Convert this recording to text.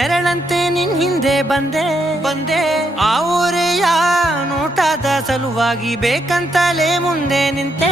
ನೆರಳಂತೆ ನಿನ್ ಹಿಂದೆ ಬಂದೆ ಆ ಊರೆಯ ನೋಟದ ಸಲುವಾಗಿ ಬೇಕಂತಲೇ ಮುಂದೆ ನಿಂತೆ